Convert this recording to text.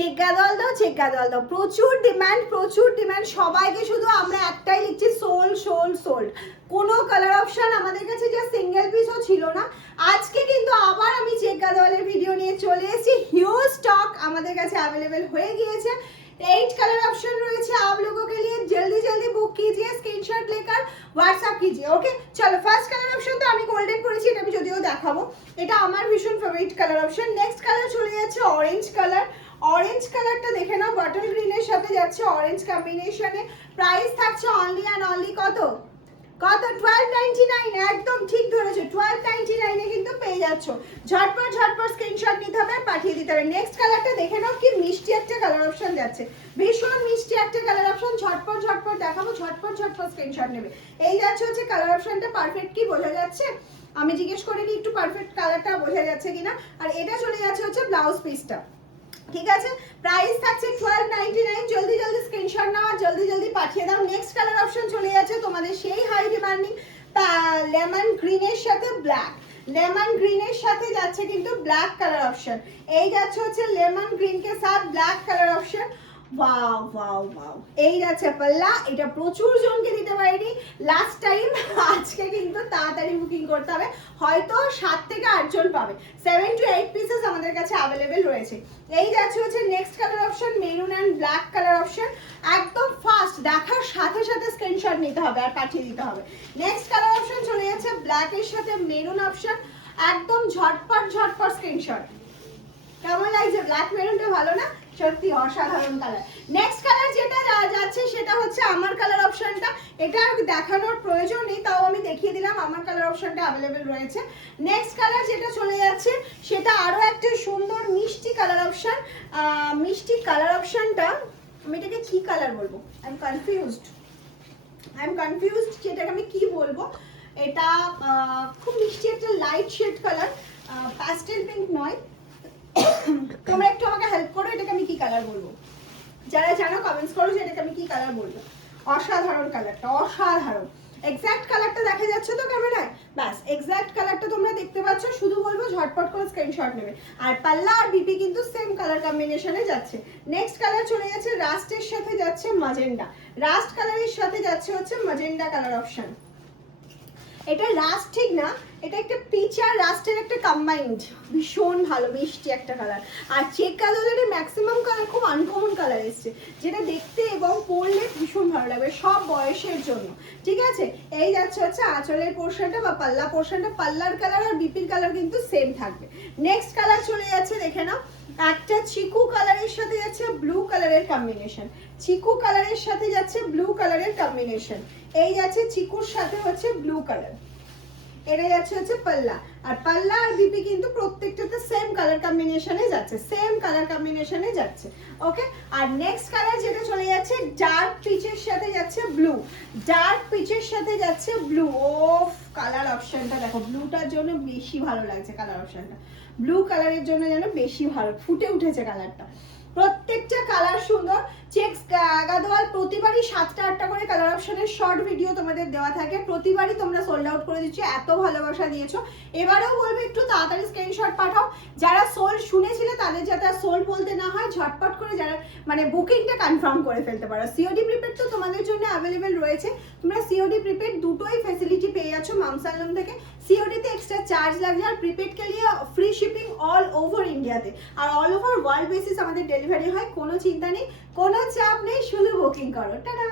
Check Gadwal দাও, check Gadwal দাও। প্রচুর ডিমান্ড, সবাইকে শুধু আমরা একটাই লিখছি সোল সোল সোল্ড। কোনো কালার অপশন আমাদের কাছে যা সিঙ্গেল পিসও ছিল না। আজকে কিন্তু আবার আমি চেক গাদোয়ালের ভিডিও নিয়ে চলে এসেছি। হিউজ স্টক আমাদের কাছে अवेलेबल হয়ে গিয়েছে। 8 कलर ऑप्शन রয়েছে आप लोगों के लिए। जल्दी जल्दी बुक कीजिए, स्क्रीनशॉट लेकर व्हाट्सएप कीजिए। ओके चलो, ফার্স্ট কালার অপশন তো আমি গোল্ডেন করেছি, এটা আমি যদিও দেখাবো। এটা আমার ভীষণ favourite colour option. Next colour চলে যাচ্ছে অরেঞ্জ কালার। অরেঞ্জ কালারটা দেখে নাও, বটল গ্রিনের সাথে যাচ্ছে অরেঞ্জ কম্বিনেশনে। প্রাইস থাকছে অনলি অ্যান্ড অনলি কত 1299। একদম ঠিক ধরেছো, 1299 এ কিন্তু পেয়ে যাচ্ছ। ঝটপট স্ক্রিনশট নিতে হবে, পাঠিয়ে দিতে হবে। নেক্সট কালারটা দেখে নাও, কি মিষ্টি একটা কালার অপশন যাচ্ছে, ভীষণ মিষ্টি একটা কালার অপশন। ঝটপট দেখাবো, ঝটপট স্ক্রিনশট নেবে। এই যাচ্ছে হচ্ছে কালার অপশনটা। পারফেক্ট কি বোঝা যাচ্ছে? আমি জিজ্ঞেস করিনি একটু পারফেক্ট কালারটা বোঝা যাচ্ছে কিনা। আর এটা চলে যাচ্ছে হচ্ছে ব্লাউজ পিসটা, ঠিক আছে। প্রাইস থাকছে 1299। জলদি স্ক্রিনশট নাও আর জলদি পাঠিয়ে দাও। নেক্সট কালার অপশন চলে যাচ্ছে তোমাদের সেই হাই ডিমান্ডিং লেমন গ্রিনের সাথে ব্ল্যাক। লেমন গ্রিনের সাথে যাচ্ছে কিন্তু ব্ল্যাক কালার অপশন। এই যাচ্ছে হচ্ছে লেমন গ্রিন কে সাথ ব্ল্যাক কালার অপশন। ওয়াও এই যাচ্ছে পাল্লা। এটা প্রচুর জনকে দিতে পারিনি লাস্ট টাইম, আজকে কিন্তু তাড়াতাড়ি বুকিং করতে হবে। হয়তো 7 থেকে 8 জন পাবে। 7 to 8 পিসেস আমাদের কাছে अवेलेबल রয়েছে। এই যাচ্ছে হচ্ছে next colour option, maroon and black colour option. একদম ফাস্ট দেখার সাথে স্ক্রিনশট নিতে হবে আর পাঠিয়ে দিতে হবে। নেক্সট কালার অপশন চলে যাচ্ছে ব্ল্যাক এর সাথে মেরুন অপশন। একদম ঝটপট স্ক্রিনশট। কেমন লাগছে? ব্ল্যাক মেরুনটা ভালো না? সত্যি অসাধারণ কালার। নেক্সট কালার যেটা যাচ্ছে সেটা হচ্ছে আমার কালার অপশনটা। এটা দেখানোর প্রয়োজন নেই, তাও আমি দেখিয়ে দিলাম আমার কালার অপশনটা अवेलेबल রয়েছে। নেক্সট কালার যেটা চলে যাচ্ছে সেটা আরো একটা সুন্দর মিষ্টি কালার অপশন। মিষ্টি কালার অপশনটা আমি এটাকে কি কালার বলবো? আই এম কনফিউজড যেটাকে আমি কি বলবো। এটা খুব মিষ্টি একটা light shade colour, pastel pink নয়। তোমরা একটু আমাকে হেল্প করো, এটাকে আমি কি কালার বলবো? যারা জানো কমেন্টস করো যে এটাকে আমি কি কালার বলবো। অসাধারণ কালারটা, অসাধারণ। এক্স্যাক্ট কালারটা দেখা যাচ্ছে তো ক্যামেরায়? ব্যাস এক্স্যাক্ট কালারটা তোমরা দেখতে পাচ্ছ। শুধু বলবো ঝটপট করে স্ক্রিনশট নেবে। আর পাল্লা আর বিপি কিন্তু সেম কালার কম্বিনেশনে যাচ্ছে। নেক্সট কালার চলে যাচ্ছে রাস্টের সাথে যাচ্ছে ম্যাজেন্ডা। রাস্ট কালারের সাথে যাচ্ছে হচ্ছে ম্যাজেন্ডা কালার অপশন। এটা রাস্ট ঠিক না, এটা একটা পিচ আর রাস্টের একটা কম্বাইন্ড, ভীষণ ভালো মিষ্টি একটা কালার। আর চেক কালারের ম্যাক্সিমাম কালার খুব আনকমন কালার এসছে, যেটা দেখতে এবং পরলে ভীষণ ভালো লাগবে সব বয়সের জন্য, ঠিক আছে। এই যাচ্ছে হচ্ছে আঁচলের পোর্শনটা বা পাল্লা পোর্শনটা। পাল্লার কালার আর বিপির কালার কিন্তু সেম থাকবে। নেক্সট কালার চলে যাচ্ছে দেখে নাও, একটা চিকু কালারের সাথে যাচ্ছে ব্লু কালারের কম্বিনেশন। চিকু কালারের সাথে যাচ্ছে ব্লু কালারের কম্বিনেশন। এই যাচ্ছে চিকুর সাথে হচ্ছে ব্লু কালার। এটা যাচ্ছে হচ্ছে পাল্লা। আর পাল্লা আর বিপি কিন্তু প্রত্যেকটাতে সেম কালার কম্বিনেশনে যাচ্ছে, সেম কালার কম্বিনেশনে যাচ্ছে। ওকে, আর নেক্সট কালার যেটা চলে যাচ্ছে ডার্ক পিচের সাথে যাচ্ছে ব্লু। ডার্ক পিচের সাথে যাচ্ছে ব্লু। ওফ, কালার অপশনটা দেখো, ব্লুটার জন্য বেশি ভালো লাগছে কালার অপশনটা। ব্লু কালারের জন্য যেন বেশি ভালো ফুটে উঠেছে কালারটা। প্রত্যেকটা কালার সুন্দর। চেকস গাদোয়াল প্রতিবারই 7টা 8টা করে কালার অপশনের শর্ট ভিডিও তোমাদের দেওয়া থাকে। প্রতিবারই তোমরা সোল্ড আউট করে দিচ্ছ, এত ভালোবাসা দিয়েছো। এবারেও বলবো একটু তাড়াতাড়ি স্ক্রিনশট পাঠাও। যারা সোল্ড শুনেছিলে তাদের যাতে আর সোল্ড বলতে না হয়, ঝটপট করে যারা মানে বুকিংটা কনফার্ম করে ফেলতে পারো। সিওডি প্রিপেড তো তোমাদের জন্য অ্যাভেলেবেল রয়েছে। তোমরা সিওডি প্রিপেড দুটোই ফ্যাসিলিটি পেয়ে যাচ্ছ মামসালন থেকে। সিওডিতে এক্সট্রা চার্জ লাগছে, আর প্রিপেড কে লিয়ে ফ্রি শিপিং অল ওভার ইন্ডিয়াতে, আর অল ওভার ওয়ার্ল্ড বেসিস আমাদের ডেলিভারি হয়। কোনো চিন্তা নেই, কোনো চাপ নেই, শুধু বুকিং করো। টাটা।